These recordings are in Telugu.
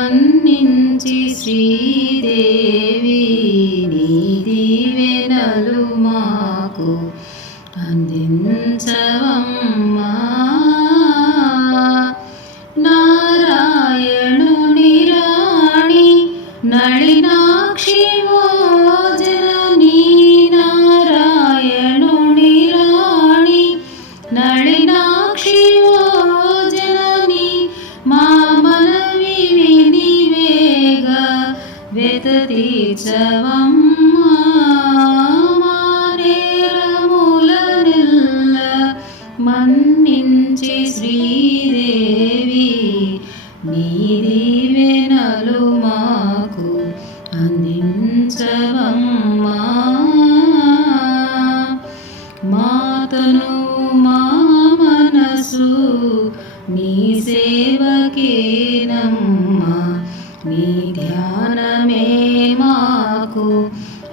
మన్నించి శ్రీదేవి నీ వెనలు మాకు అందించవమ్మా. నారాయణుని రాణి నళినాక్షి ఓ జననీ మన్నించి శ్రీదేవి నీ దీవెనలు మాకు అందించవమ్మా మాతను మా మనసు నీ సేవకేనమ్మా నీ ధ్యా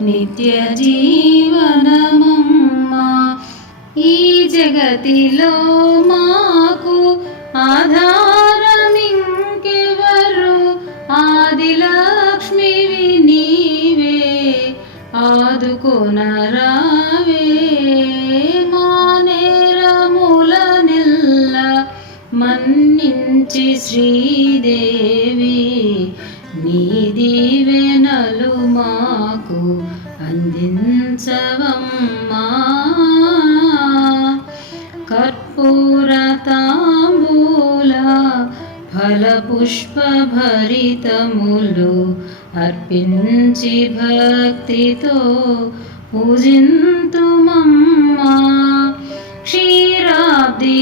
నిత్య జీవనమమ్మా ఈ జగతిలో మాకు ఆధారమింకెవరు? ఆదిలక్ష్మివి నీవే ఆదుకునరావే మా నేరముల నిల్ల మన్నించి శ్రీదేవి నీ దీవెనలు ఫలపుష్పభరితములు అర్పించి భక్తితో పూజింతుమమ్మా. క్షీరాబ్ది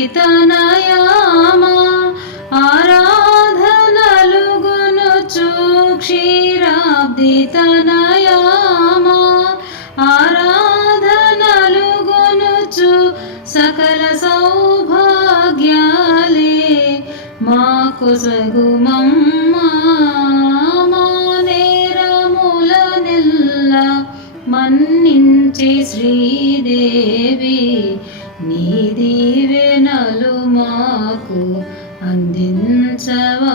మాకు మన్నించి శ్రీదేవి నీ దీవెనలు మాకు అందించవమ్మా.